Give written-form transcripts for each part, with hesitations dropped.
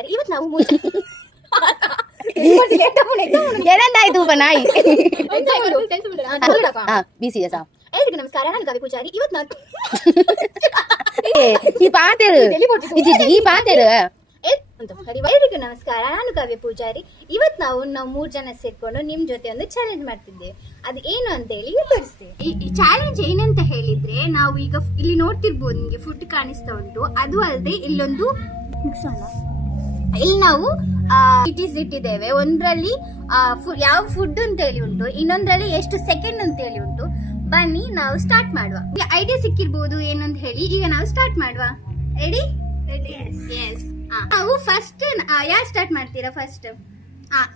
ಪೂಜಾರಿ. ಇವತ್ತು ನಾವು ಏನಂದಾಯ್ತು ನಾಯಿ BCS ಎಲ್ರಿಗೂ ನಮಸ್ಕಾರ, ನಾನು ಕವಿ ಪೂಜಾರಿ. ಇವತ್ತು ನಾವು ಈ ಪಾತೆರು ಈ ಪಾತೆರು ಎಲ್ರಿಗೂ ನಮಸ್ಕಾರ, ನಾನು ಕವಿ ಪೂಜಾರಿ. ಇವತ್ತು ನಾವು 3 ಜನ ಸೇರ್ಕೊಂಡು ನಿಮ್ ಜೊತೆ ಒಂದು ಚಾಲೆಂಜ್ ಮಾಡ್ತಿದ್ದೇವೆ. ಅದು ಏನು ಅಂತ ಹೇಳಿ ತೋರಿಸ್ತೇವೆ. ಈ ಚಾಲೆಂಜ್ ಏನಂತ ಹೇಳಿದ್ರೆ, ನಾವು ಈಗ ಇಲ್ಲಿ ನೋಡ್ತಿರ್ಬೋದು, ನಿಮ್ಗೆ ಫುಡ್ ಕಾಣಿಸ್ತಾ ಉಂಟು. ಅದು ಅಲ್ಲದೆ ಇಲ್ಲೊಂದು ಇಲ್ಲಿ ನಾವು ಇಟ್ಟಿದ್ದೇವೆ. ಒಂದ್ರಲ್ಲಿ ಯಾವ ಫುಡ್ ಅಂತ ಹೇಳಿ ಉಂಟು, ಇನ್ನೊಂದ್ರಲ್ಲಿ ಎಷ್ಟು ಸೆಕೆಂಡ್ ಅಂತ ಹೇಳಿ ಉಂಟು. ಬನ್ನಿ ನಾವು ಸ್ಟಾರ್ಟ್ ಮಾಡುವ. ಐಡಿಯಾ ಸಿಕ್ಕಿರ್ಬೋದು ಏನಂತ ಹೇಳಿ. ಈಗ ನಾವು ಸ್ಟಾರ್ಟ್ ಮಾಡುವ. ರೆಡಿ? ಎಸ್. ನಾವು ಫಸ್ಟ್ ಯಾರು ಸ್ಟಾರ್ಟ್ ಮಾಡ್ತೀರಾ?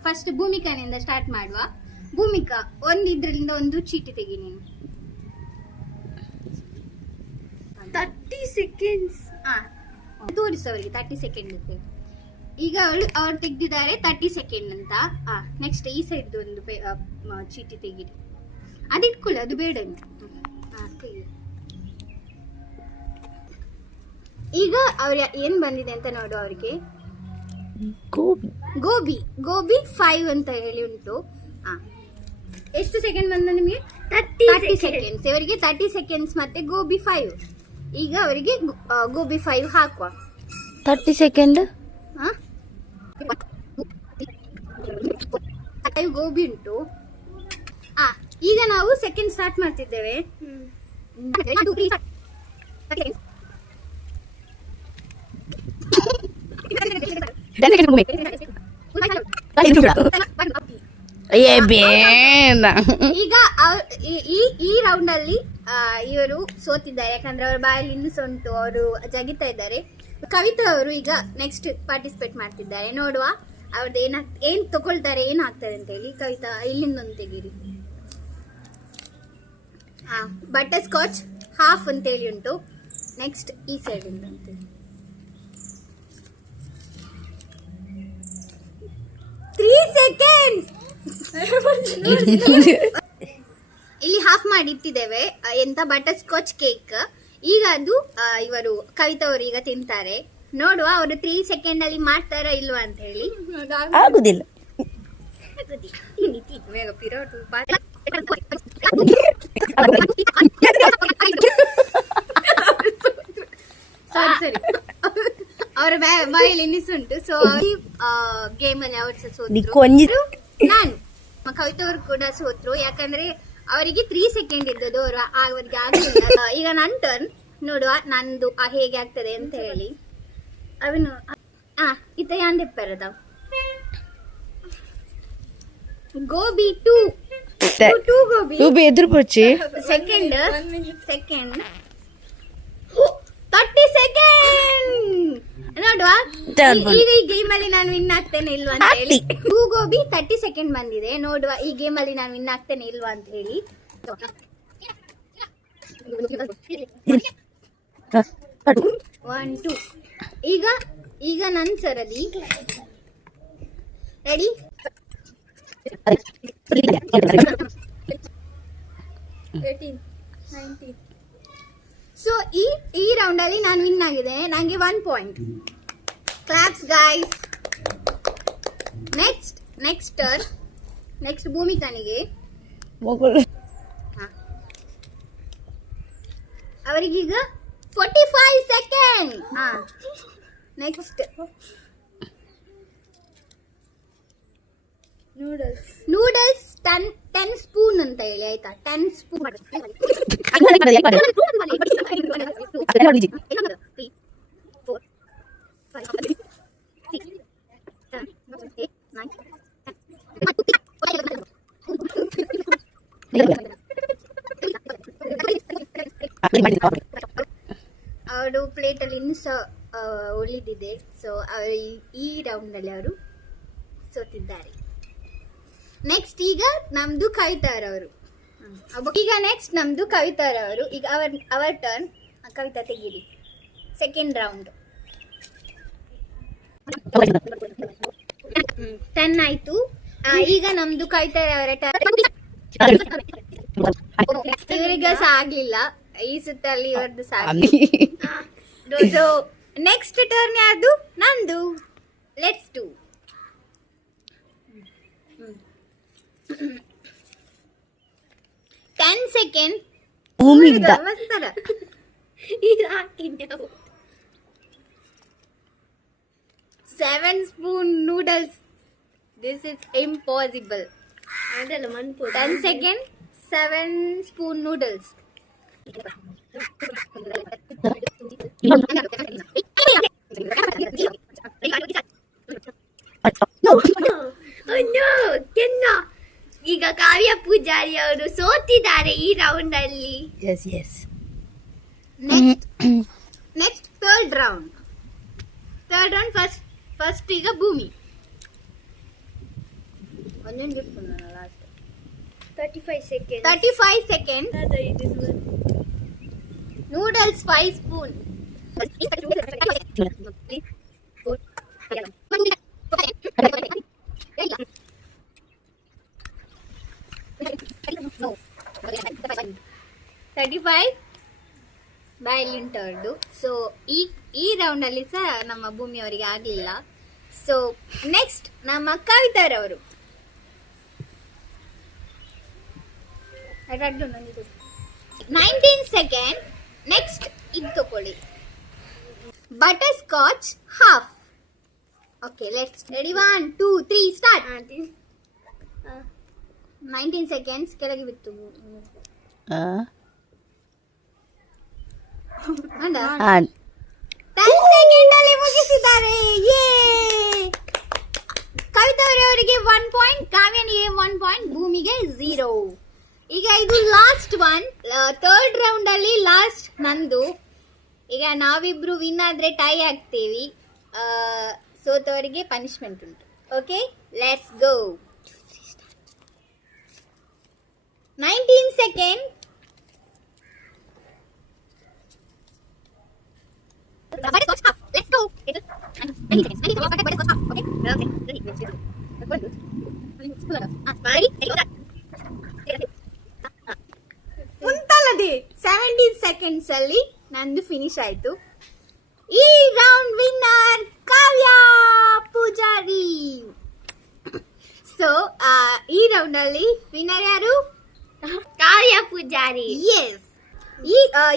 ಫಸ್ಟ್ ಭೂಮಿಕಾನಿಂದ ಸ್ಟಾರ್ಟ್ ಮಾಡುವ. ಭೂಮಿಕಾ, ಇದ್ರಲ್ಲಿಂದ ಒಂದು ಚೀಟಿ ತೆಗಿ ನೀನು. 30 seconds ತೋರಿಸು ಅವರಿಗೆ 30 ಸೆಕೆಂಡ್ ಅಂತ. ಈಗ ಅವ್ರು ತೆಗ್ದಿದ್ದಾರೆ 30 ಸೆಕೆಂಡ್ ಅಂತ. ನೆಕ್ಸ್ಟ್ ಈ ಸೈಡ್ ಒಂದು ಚೀಟಿ ತೆಗಿರಿ. ಅದಿಟ್ಕೊಳ್ಳಿ, ಅದು ಬೇಡ. ಈಗ ಅವ್ರ ಏನ್ ಬಂದಿದೆ ಅಂತ ನೋಡು. ಅವ್ರಿಗೆ ಗೋಬಿ 5 ಅಂತ ಹೇಳಿ ಉಂಟು. ಎಷ್ಟು ಸೆಕೆಂಡ್ ಬಂದ ನಿಮಗೆ? 30 ಸೆಕೆಂಡ್ಸ್. ಇವರಿಗೆ 30 ಸೆಕೆಂಡ್ಸ್ ಮತ್ತೆ ಗೋಬಿ 5. ಈಗ ಅವರಿಗೆ ಗೋಬಿ 5 ಹಾಕುವ. 30 ಸೆಕೆಂಡ್ ಗೋಬಿ ಉಂಟು. ಈಗ ನಾವು ಸೆಕೆಂಡ್ ಸ್ಟಾರ್ಟ್ ಮಾಡ್ತಿದ್ದೇವೆ. ಈಗ ಈ ರೌಂಡ್ ಅಲ್ಲಿ ಇವರು ಸೋತಿದ್ದಾರೆ, ಯಾಕಂದ್ರೆ ಅವ್ರ ಬಾಯಲ್ಲಿ ಇನ್ನೂ ಸೊಂಟು, ಅವರು ಜಗಿತಾ ಇದ್ದಾರೆ. ಕವಿತಾ ಅವರು ಈಗ ನೆಕ್ಸ್ಟ್ ಪಾರ್ಟಿಸಿಪೇಟ್ ಮಾಡ್ತಿದ್ದಾರೆ. ನೋಡುವ ಅವ್ರದ್ದು ಏನ್ ತಗೊಳ್ತಾರೆ, ಏನ್ ಆಗ್ತದೆ ಅಂತ ಹೇಳಿ. ಕವಿತಾ, ಇಲ್ಲಿಂದ ಒಂದು ತೆಗೀರಿ. ಬಟರ್ ಸ್ಕಾಚ್ ಹಾಫ್ ಅಂತ ಹೇಳಿ ಉಂಟು. ನೆಕ್ಸ್ಟ್ ಈ ಸೈಡ್ ಇಂದ ಅಂತ 3 ಸೆಕೆಂಡ್ಸ್ ಇಲ್ಲಿ ಹಾಫ್ ಮಾಡಿ ಇಟ್ಟಿದ್ದೇವೆ. ಎಂತ ಬಟರ್ ಸ್ಕಾಚ್ ಕೇಕ್. ಈಗ ಅದು ಇವರು ಕವಿತಾ ಅವರು ಈಗ ತಿಂತಾರೆ. ನೋಡುವ ಅವರು 3 ಸೆಕೆಂಡ್ ಅಲ್ಲಿ ಮಾಡ್ತಾರ ಇಲ್ವಾ ಅಂತ ಹೇಳಿ. ಆಗುದಿಲ್ಲ. ಸರಿ ಅವರ ಬಾಯಲ್ಲಿ ಎನಿಸುಂಟು. ಸೊ ಗೇಮ್ ಅಲ್ಲಿ ಅವರು ಸೋತ್ರು. ನಾನು ಕವಿತಾ ಅವರು ಕೂಡ ಸೋತ್ರು, ಯಾಕಂದ್ರೆ ಅವರಿಗೆ 3 ಸೆಕೆಂಡ್ ಇದ್ದದ್ದು. ಅವರಿಗೆ ಆಗಲಿಲ್ಲ. ಈಗ ನನ್ನ ಟರ್ನ್. ನೋಡುವ ನಂದು ಹೇಗೆ ಆಗ್ತದೆ ಅಂತ ಹೇಳಿ. ಅವನು ಇತ ಯಾಂದೆಪ್ಪರದ ಗೋಬಿ 2 ಗೋಬಿ ಎದುರು ಪಚ್ಚಿ ಸೆಕೆಂಡ್ 30 ಸೆಕೆಂಡ್. ನೋಡುವ ಈಗ ಈ ಗೇಮ್ ಅಲ್ಲಿ ನಾನು ವಿನ್ ಆಗ್ತೇನೆ ಇಲ್ವಾ ಅಂತ ಹೇಳಿ. 2 ಗೋಬಿ 30 ಸೆಕೆಂಡ್ ಬಂದಿದೆ. ನೋಡುವ ಈ ಗೇಮ್ ಅಲ್ಲಿ ನಾನು ವಿನ್ ಆಗ್ತೇನೆ ಇಲ್ವಾ ಅಂತ ಹೇಳಿ. 1 2 ಈಗ ನನ್ನ ಸರದಿ. ರೆಡಿ? ಸೊ ಈ ರೌಂಡ್ ಅಲ್ಲಿ ನಾನು ವಿನ್ ಆಗಿದೆ. ನಂಗೆ 1 point. Claps guys. Next turn. Next ಭೂಮಿಕಾನಿಗೆ. ಅವರಿಗೀಗ 45 ಸೆಕೆಂಡ್. ನೆಕ್ಸ್ಟ್ ನೂಡಲ್ಸ್ 10 ಸ್ಪೂನ್ ಅಂತ ಹೇಳಿ. ಆಯ್ತಾ? 10 ಸ್ಪೂನ್. ಅವರು ಪ್ಲೇಟ್ ಅಲ್ಲಿ ಇನ್ನೂ ಉಳಿದಿದೆ. ಸೊ ಅವರು ಈ ರೌಂಡ್ ಅಲ್ಲಿ ಅವರು ಸೋತಿದ್ದಾರೆ. ನೆಕ್ಸ್ಟ್ ಈಗ ನಮ್ದು ಕವಿತಾರವರು. ಈಗ ನೆಕ್ಸ್ಟ್ ನಮ್ದು ಕವಿತಾರವರು. ಈಗ ಅವರ ಟರ್ನ್. ಕವಿತಾ ತೆಗೀರಿ. ಸೆಕೆಂಡ್ ರೌಂಡ್ 10 ಆಯ್ತು. ಈಗ ನಮ್ದು ಕವಿತಾರವರ ಟರ್ನ್. ಇವರಿಗೆ ಸಹ ಆಗ್ಲಿಲ್ಲ ಈ ಸುತ್ತಲ್ಲಿ, ಇವರದ್ದು ಸಹ. ನೆಕ್ಸ್ಟ್ ಟರ್ನ್ ಯಾರ್ದು? ನಂದು. Let's do. Ten seconds. ಭೂಮಿಯಿಂದ ಇದು ಹಾಕಿದ್ದೆವು. 7 spoon noodles. This is impossible. 10 seconds. 7 spoon noodles. ಈಗ ಕಾವ್ಯ ಪೂಜಾರಿ ಅವರು ಸೋತಿದ್ದಾರೆ ಈ ರೌಂಡ್ ಅಲ್ಲಿ. Yes yes. Next third round. First ಈಗ ಭೂಮಿ. ಒಂದೊಂದು ಲಾಸ್ಟ್ 35 seconds. Noodles 5 spoon. ಬಯಲಿಂಟರ್ದು. ಸೊ ಈ ರೌಂಡ್ ಅಲ್ಲಿ ಸಹ ನಮ್ಮ ಭೂಮಿ ಅವರಿಗೆ ಆಗ್ಲಿಲ್ಲ. ಸೊ ನೆಕ್ಸ್ಟ್ ನಮ್ಮ ಕವಿತಾರವರು. 19 seconds. ನೆಕ್ಸ್ಟ್ ಇದು ತಗೊಳ್ಳಿ, butter scotch half. Okay, let's ready. 1 2 3 start. 19 seconds ಕೆಳಗೆ ಬಿತ್ತು. 10 ಸೆಕೆಂಡ್ ಅಲ್ಲಿ ಮುಗಿಸಿದ್ದಾರೆ. ಕವಿತಾವರಿಗೆ 1 ಪಾಯಿಂಟ್, ಕಾವ್ಯನಿಗೆ 1 ಪಾಯಿಂಟ್, ಭೂಮಿಗೆ 0. ಈಗ ಇದು ಲಾಸ್ಟ್ ಒನ್, ಥರ್ಡ್ ರೌಂಡ್ ಅಲ್ಲಿ ಲಾಸ್ಟ್ ನಂದು. ಈಗ ನಾವಿಬ್ರು ವಿನ್ ಆದ್ರೆ ಟೈ ಆಗ್ತೀವಿ. ಸೋತವರಿಗೆ ಪನಿಷ್ಮೆಂಟ್ ಉಂಟು. Okay, let's go. 19 seconds. Let's go. ಮುಂತಲ್ಲದೆ 17 seconds ಅಲ್ಲಿ ನಂದು ಫಿನಿಶ್ ಆಯ್ತು. ಈ ರೌಂಡ್ ವಿನ್ನರ್ ಕಾವ್ಯ ಪೂಜಾರಿ. ಸೊ ಈ ರೌಂಡ್ ಅಲ್ಲಿ ವಿನ್ನರ್ ಯಾರು? ಕಾವ್ಯ ಪೂಜಾರಿ. ಎಸ್.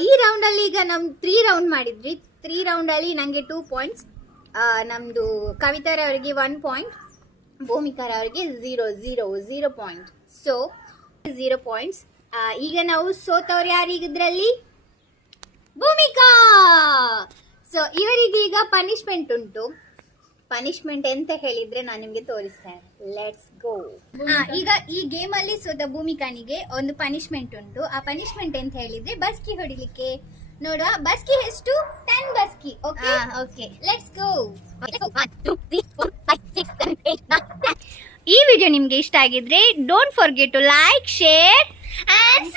ಈ ರೌಂಡ್ ಅಲ್ಲಿ ಈಗ ನಮ್ 3 ರೌಂಡ್ ಮಾಡಿದ್ವಿ. 3 ರೌಂಡ್ ಅಲ್ಲಿ ನಂಗೆ 2 ಪಾಯಿಂಟ್ಸ್, ನಮ್ದು ಕವಿತಾರ ಅವರಿಗೆ 1 ಪಾಯಿಂಟ್, ಭೂಮಿಕಾರ ಅವರಿಗೆ 0 ಪಾಯಿಂಟ್. So 0 points. ಈಗ ನಾವು ಸೋತವ್ರು ಯಾರಿಗಿದ್ರಲ್ಲಿ? ಭೂಮಿಕಾ. ಸೊ ಇವರಿಗೆ ಈಗ ಪನಿಷ್ಮೆಂಟ್ ಉಂಟು. ಪನಿಷ್ಮೆಂಟ್ ಎಂತ ಹೇಳಿದ್ರೆ ನಾನು ನಿಮ್ಗೆ ತೋರಿಸ್ತೇನೆ. Let's go. ಈಗ ಈ ಗೇಮ್ ಅಲ್ಲಿ ಸೋತ ಭೂಮಿಕಾನಿಗೆ ಒಂದು ಪನಿಷ್ಮೆಂಟ್ ಉಂಟು. ಆ ಪನಿಷ್ಮೆಂಟ್ ಎಂತ ಹೇಳಿದ್ರೆ ಬಸ್ಕಿ ಹೊಡಿಲಿಕ್ಕೆ. ನೋಡುವ, ಬಸ್ಕಿ ಎಷ್ಟು? 10 ಬಸ್ಕಿ. Okay okay, let's go. 1 2 3 4 5 6 7 8 9 10. ಈ ವಿಡಿಯೋ ನಿಮ್ಗೆ ಇಷ್ಟ ಆಗಿದ್ರೆ don't forget to like, share and